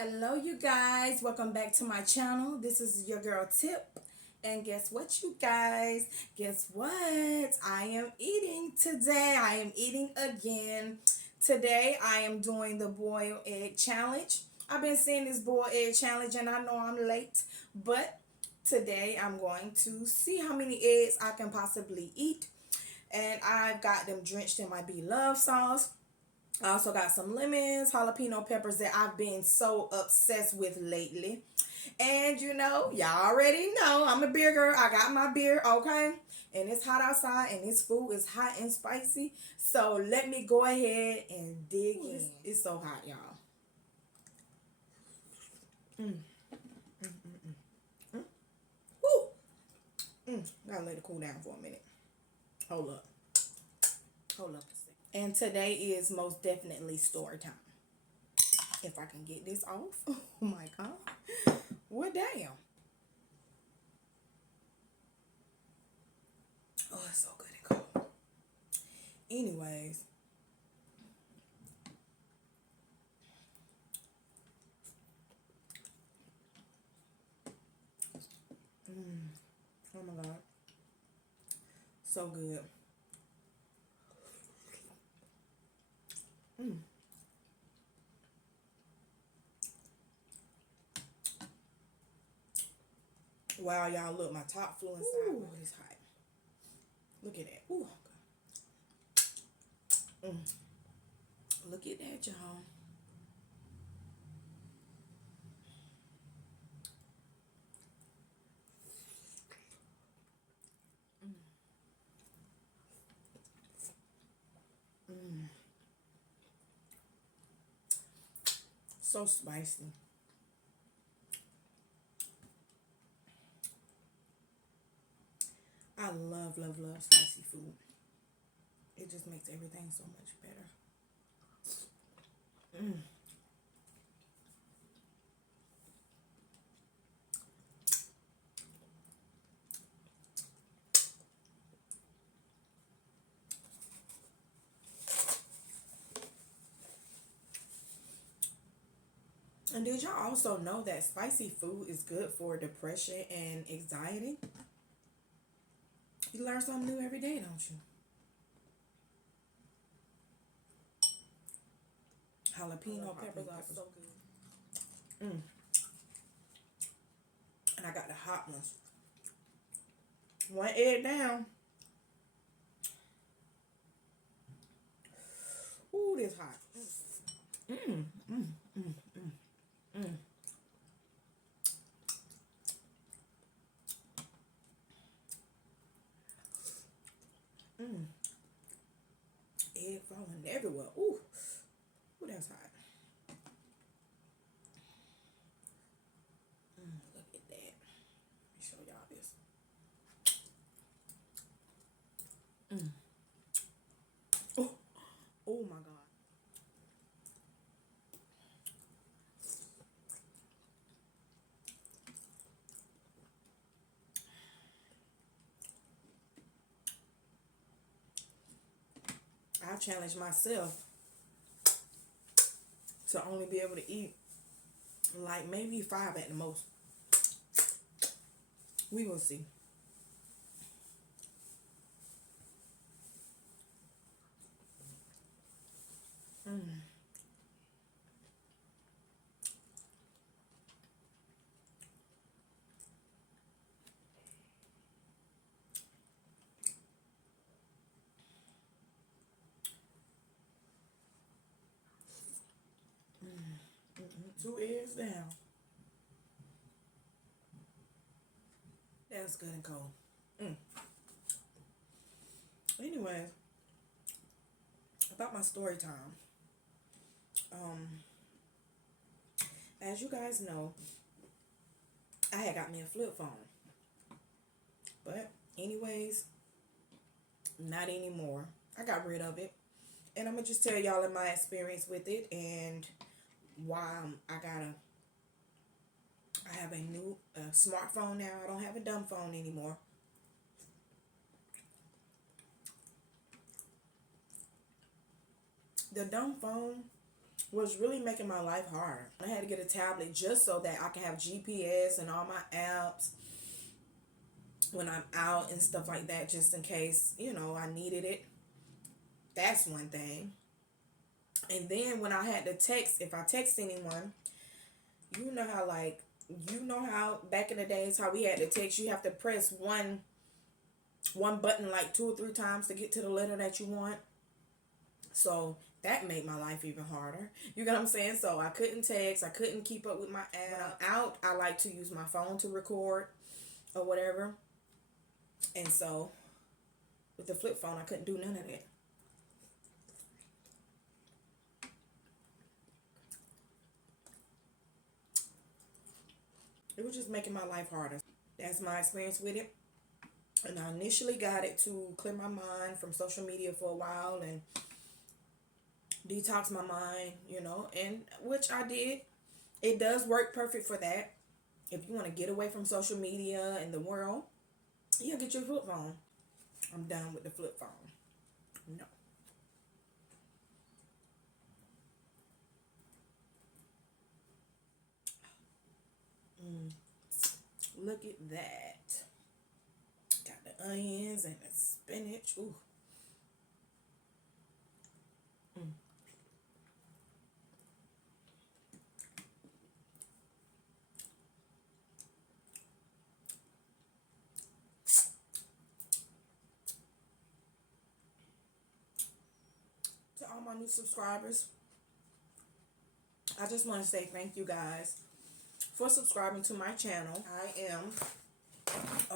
Hello, you guys. Welcome back to my channel. This is your girl Tip. And guess what, you guys? Guess what? I am eating today. I am eating again. Today, I am doing the boiled egg challenge. I've been seeing this boiled egg challenge and I know I'm late, but today I'm going to see how many eggs I can possibly eat. And I've got them drenched in my beloved sauce. I also got some lemons, jalapeno peppers that I've been so obsessed with lately. And y'all already know I'm a beer girl. I got my beer, okay? And it's hot outside and this food is hot and spicy. So let me go ahead and dig in. It's so hot, y'all. Mm. Woo! Gotta let it cool down for a minute. Hold up. Hold up a second. And today is most definitely story time. If I can get this off. Oh my God. Well, damn. Oh, it's so good and cold. Anyways. Oh my God. So good. Wow, y'all, look, my top flew inside. Ooh, it's hot. Look at that. Ooh. Look at that, y'all. So spicy. I love, love, love spicy food. It just makes everything so much better. And did y'all also know that spicy food is good for depression and anxiety? You learn something new every day, don't you? Jalapeno peppers are so good. And I got the hot ones. One egg down. Ooh, this hot. Mmm, mmm, mmm, mmm, mmm. Mmm. Egg falling everywhere. Ooh. Ooh, that's hot. Look at that. Let me show y'all this. Oh, oh my God. I challenged myself to only be able to eat like maybe 5 at the most. We will see. Two eggs down. That's good and cold. Anyways, about my story time. As you guys know, I had got me a flip phone. But anyways, not anymore. I got rid of it. And I'm going to just tell y'all in my experience with it and why I have a new smartphone now. I don't have a dumb phone anymore. The dumb phone was really making my life hard. I had to get a tablet just so that I can have GPS and all my apps when I'm out and stuff like that, just in case, I needed it. That's one thing. And then when I had to text, if I text anyone, you know how like back in the days how we had to text, you have to press one button like 2 or 3 times to get to the letter that you want. So that made my life even harder. You get what I'm saying? So I couldn't text, I couldn't keep up with my app. When I'm out, I like to use my phone to record or whatever. And so with the flip phone, I couldn't do none of that. It was just making my life harder. That's my experience with it. And I initially got it to clear my mind from social media for a while and detox my mind, and which I did. It does work perfect for that. If you want to get away from social media and the world, get your flip phone. I'm done with the flip phone. No. Look at that. Got the onions and the spinach. Ooh. To all my new subscribers, I just want to say thank you guys for subscribing to my channel. I am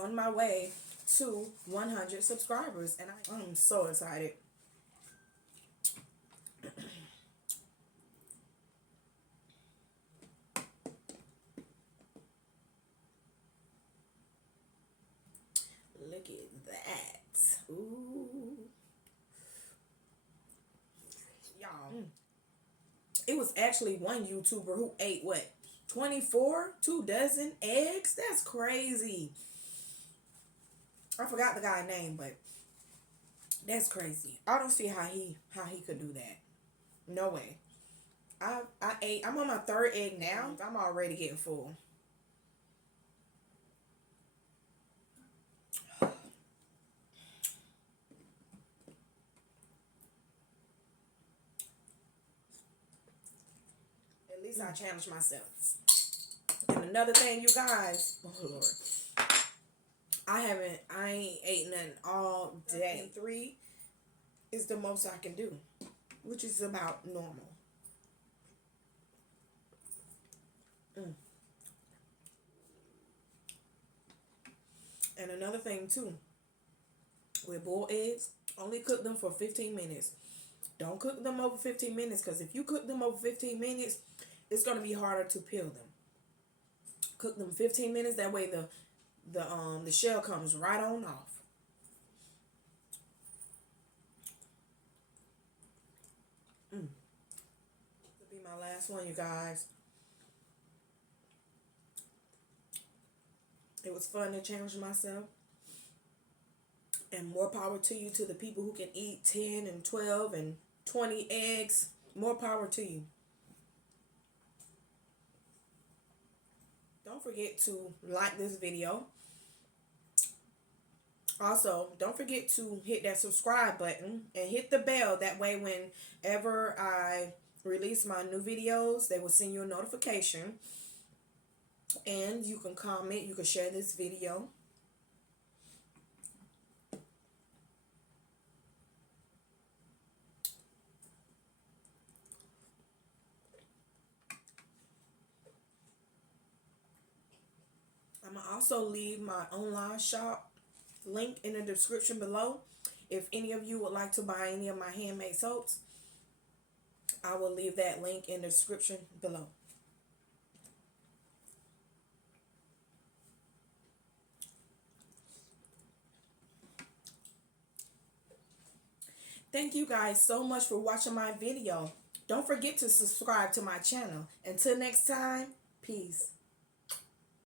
on my way to 100 subscribers, and I'm so excited. Look at that. Ooh. Y'all. It was actually one YouTuber who ate what? 24? 2 dozen eggs? That's crazy. I forgot the guy's name, but that's crazy. I don't see how he could do that. No way. I'm on my 3rd egg now. I'm already getting full. At least I challenged myself. And another thing, you guys, oh Lord, I ain't ate nothing all day. And 3 is the most I can do, which is about normal. And another thing too, with boiled eggs, only cook them for 15 minutes. Don't cook them over 15 minutes, because if you cook them over 15 minutes, it's going to be harder to peel them. Cook them 15 minutes, that way the shell comes right on off. This will be my last one, you guys. It was fun to challenge myself. And more power to you, to the people who can eat 10 and 12 and 20 eggs. More power to you. Don't forget to like this video. Also, don't forget to hit that subscribe button and hit the bell. That way, whenever I release my new videos, they will send you a notification. And you can comment, you can share this video. I'm going to also leave my online shop link in the description below. If any of you would like to buy any of my handmade soaps, I will leave that link in the description below. Thank you guys so much for watching my video. Don't forget to subscribe to my channel. Until next time, peace.